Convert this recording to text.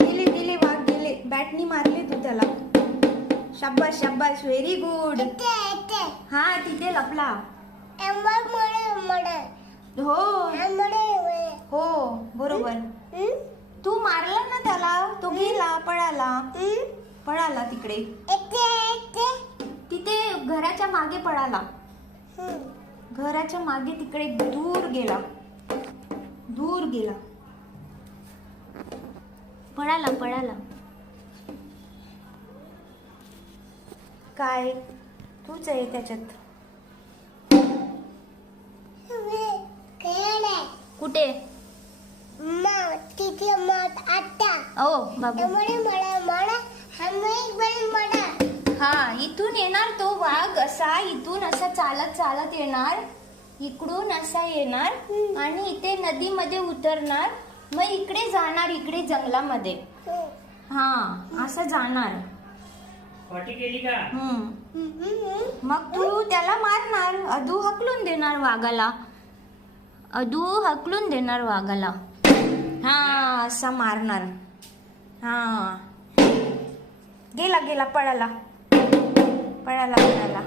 गेले गेले वाघ गेले. बॅटनी मारले तू त्याला. शाबास शाबास, व्हेरी गुड. हा तिथे लपला. हो हो बरोबर. तू मारला ना त्याला, तो गेला पळाला. पळाला तिकडे, तिथे घराच्या मागे पळाला. घराच्या मागे तिकडे दूर गेला. दूर गेला, पळाला पळाला. काय तूच आहे त्याच्यात. कुठे ओ बाबू. हा इथून येणार तो वाघ असा. इथून असा चालत चालत येणार. इकडून असा येणार आणि इथे नदीमध्ये उतरणार. मग इकडे जाणार, इकडे जंगलामध्ये. हा असं जाणार. मग तू त्याला मारणार. अदू हकलून देणार वाघाला. अदू हकलून देणार वाघाला. हा असा मारणार. हा गेला गेला पळाला पळाला पळाला.